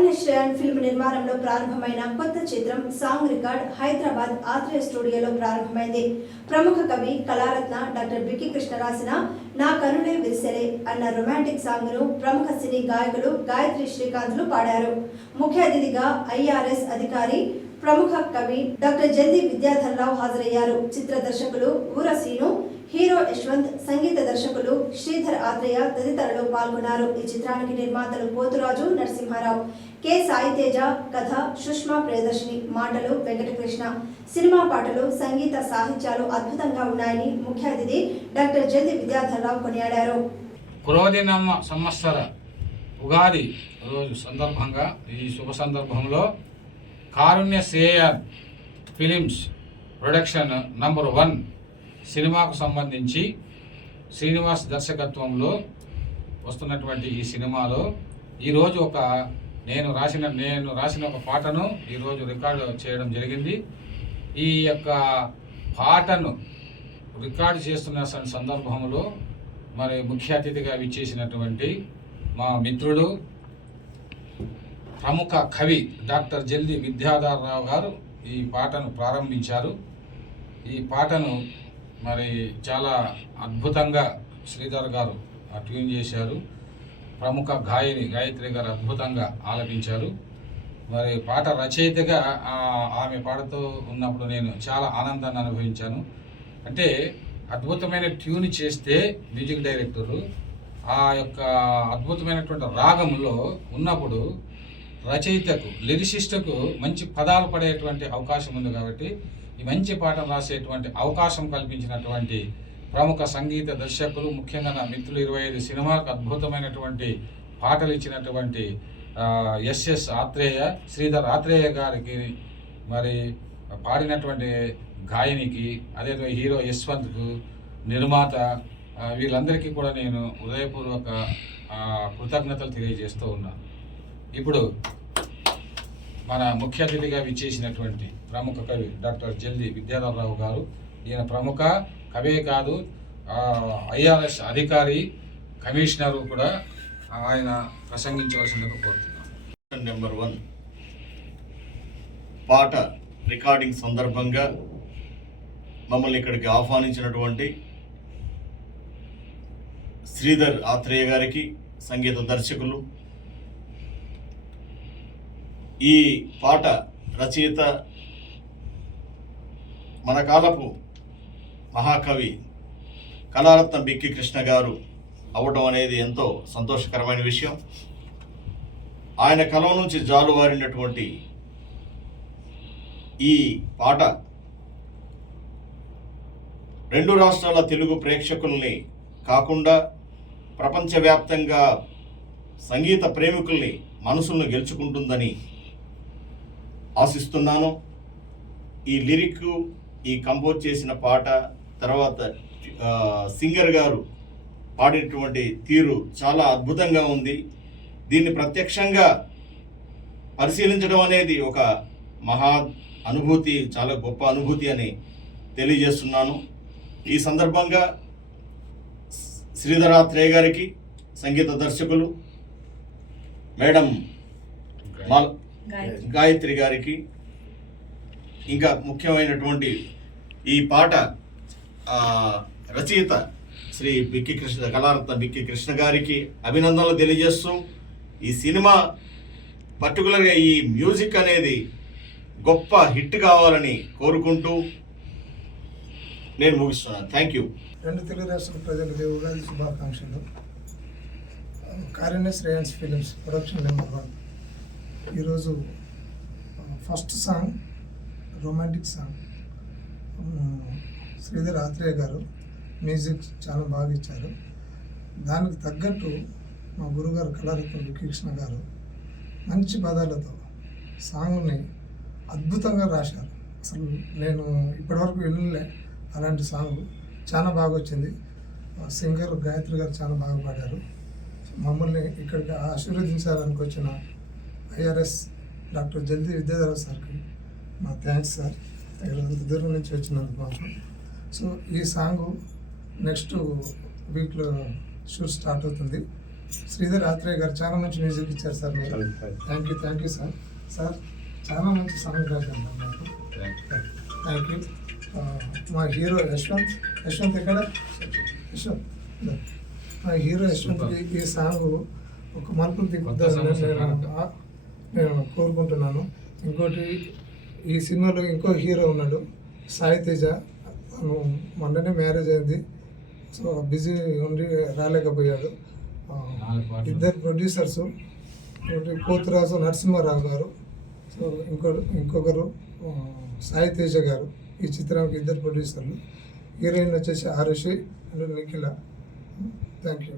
కారుణ్యశ్రేయన్ film నిర్మాణంలో ప్రారంభమైన కొత్త చిత్రం సాంగ్ రికార్డ్ హైదరాబాద్ ఆత్రేయ స్టూడియోలో ప్రారంభమైంది. ప్రముఖ కవి కళారత్న డాక్టర్ బికి కృష్ణ రాసిన నా కనులే విరిసెలే అన్న రొమాంటిక్ సాంగ్ను ప్రముఖ సినీ గాయకులు గాయత్రి శ్రీకాంత్లు పాడారు. ముఖ్య అతిథిగా ఐఆర్ఎస్ అధికారి ప్రముఖ కవి డాక్టర్ జల్ది విద్యాధర్రావు హాజరయ్యారు. చిత్ర దర్శకులు ఊరసీను హీరో యశ్వంత్ సంగీత దర్శకులు శ్రీధర్ ఆత్రేయ తదితరులు పాల్గొన్నారు. ఈ చిత్రానికి నిర్మాతలు పోతురాజు నరసింహారావు కె. సాయితేజ కథ సుష్మా ప్రియదర్శిని మాటలు వెంకటకృష్ణ. సినిమా పాటలు సంగీత సాహిత్యాలు అద్భుతంగా ఉన్నాయని ముఖ్య అతిథి డాక్టర్ జల్ది విద్యాధర్రావు కొనియాడారు. సంవత్సర ఉగాది రోజు సందర్భంగా ఈ శుభ సందర్భంలో Karunya Shreyar films production number one సినిమాకు సంబంధించి శ్రీనివాస్ దర్శకత్వంలో వస్తున్నటువంటి ఈ సినిమాలో ఈరోజు ఒక నేను రాసిన నేను రాసిన ఒక పాటను ఈరోజు రికార్డు చేయడం జరిగింది. ఈ యొక్క పాటను రికార్డు చేస్తున్న సందర్భంలో మరి ముఖ్య అతిథిగా విచ్చేసినటువంటి మా మిత్రుడు ప్రముఖ కవి డాక్టర్ జల్ది విద్యాధరరావు గారు ఈ పాటను ప్రారంభించారు. ఈ పాటను మరి చాలా అద్భుతంగా శ్రీధర్ గారు ఆ ట్యూన్ చేశారు. ప్రముఖ గాయని గాయత్రి గారు అద్భుతంగా ఆలపించారు. మరి పాట రచయితగా ఆమె పాడుతూ ఉన్నప్పుడు నేను చాలా ఆనందాన్ని అనుభవించాను. అంటే అద్భుతమైన ట్యూన్ చేస్తే మ్యూజిక్ డైరెక్టరు ఆ యొక్క అద్భుతమైనటువంటి రాగంలో ఉన్నప్పుడు రచయితకు లిరిసిస్టుకు మంచి పదాలు పడేటువంటి అవకాశం ఉంది కాబట్టి ఈ మంచి పాటలు రాసేటువంటి అవకాశం కల్పించినటువంటి ప్రముఖ సంగీత దర్శకులు ముఖ్యంగా నా మిత్రులు ఇరవై ఐదు సినిమాలకు అద్భుతమైనటువంటి పాటలు ఇచ్చినటువంటి ఎస్ఎస్ ఆత్రేయ శ్రీధర్ ఆత్రేయ గారికి మరి పాడినటువంటి గాయనికి అదే హీరో యశ్వంత్కు నిర్మాత వీళ్ళందరికీ కూడా నేను హృదయపూర్వక కృతజ్ఞతలు తెలియజేస్తూ ఉన్నాను. ఇప్పుడు మన ముఖ్య అతిథిగా విచ్చేసినటువంటి ప్రముఖ కవి డాక్టర్ జల్ది విద్యాధరరావు గారు. ఈయన ప్రముఖ కవే కాదు ఐఆర్ఎస్ అధికారి కమిషనరు కూడా ఆయన ప్రసంగించవలసిందిగా కోరుతున్నాను నెంబర్ వన్ పాట రికార్డింగ్ సందర్భంగా మమ్మల్ని ఇక్కడికి ఆహ్వానించినటువంటి శ్రీధర్ ఆత్రేయ గారికి సంగీత దర్శకులు ఈ పాట రచయిత మన కాలపు మహాకవి కళారత్న బిక్కి కృష్ణ గారు అవడం అనేది ఎంతో సంతోషకరమైన విషయం. ఆయన కలం నుంచి జాలువారినటువంటి ఈ పాట రెండు రాష్ట్రాల తెలుగు ప్రేక్షకుల్ని కాకుండా ప్రపంచవ్యాప్తంగా సంగీత ప్రేమికుల్ని మనసులను గెలుచుకుంటుందని ఆశిస్తున్నాను. ఈ లిరిక్ ఈ కంపోజ్ చేసిన పాట తర్వాత సింగర్ గారు పాడినటువంటి తీరు చాలా అద్భుతంగా ఉంది. దీన్ని ప్రత్యక్షంగా పరిశీలించడం అనేది ఒక మహా అనుభూతి చాలా గొప్ప అనుభూతి అని తెలియజేస్తున్నాను. ఈ సందర్భంగా శ్రీధరాత్రేయ గారికి సంగీత దర్శకులు మేడం మాల్ గాయత్రి. గారికి ఇంకా ముఖ్యమైనటువంటి ఈ పాట ఆ, రచయిత శ్రీ బిక్కి కృష్ణ కళారత్న బిక్కి కృష్ణ గారికి అభినందనలు తెలియజేస్తూ ఈ సినిమా పర్టికులర్గా ఈ మ్యూజిక్ అనేది గొప్ప హిట్ కావాలని కోరుకుంటూ నేను ముగిస్తున్నాను. Thank you. రెండు తెలుగు రాష్ట్రాల ప్రజలకు ఉగాది శుభాకాంక్షలు. Karunya Shreyans films production number one. ఈరోజు first song romantic song. Sridhar Atreya garu music చాలా బాగా ఇచ్చారు. దానికి తగ్గట్టు మా గురుగారు కళారత్న కృష్ణ గారు మంచి పదాలతో సాంగ్ని అద్భుతంగా రాశారు. అసలు నేను ఇప్పటివరకు వెళ్ళలే అలాంటి సాంగ్. చాలా బాగా వచ్చింది. సింగర్ గాయత్రి గారు చాలా బాగా పాడారు. మమ్మల్ని ఇక్కడికి ఆశీర్వదించాలని వచ్చిన ఐఆర్ఎస్ డాక్టర్ జల్దీ విద్యాధర సార్కి మా థ్యాంక్స్ సార్. అంత దూరం నుంచి వచ్చినందుకు మాకు సో ఈ సాంగ్ నెక్స్ట్ వీక్లో షూట్ స్టార్ట్ అవుతుంది. శ్రీధర్ ఆత్రేయ గారు చాలా మంచి మ్యూజిక్ ఇచ్చారు సార్ మీరు. Thank you thank you sir sir చాలా మంచి సాంగ్ రాశారు నాకు థ్యాంక్ యూ మా హీరో యశ్వంత్. యశ్వంత్ ఎక్కడ? యశ్వంత్. మా హీరో యశ్వంత్ ఈ సాంగ్ ఒక మలుపులు సమస్య నేను కోరుకుంటున్నాను. ఇంకోటి ఈ సినిమాలో ఇంకో హీరో ఉన్నాడు సాయి తేజ. తను మొన్ననే మ్యారేజ్ అయింది. సో బిజీ ఉండి రాలేకపోయాడు. ఇద్దరు ప్రొడ్యూసర్స్ పోతురాజు నరసింహారావు గారు సో ఇంకొకరు ఇంకొకరు సాయి తేజ గారు. ఈ చిత్రానికి ఇద్దరు ప్రొడ్యూసర్లు. హీరోయిన్ వచ్చేసి Arushi and Nikhila. Thank you.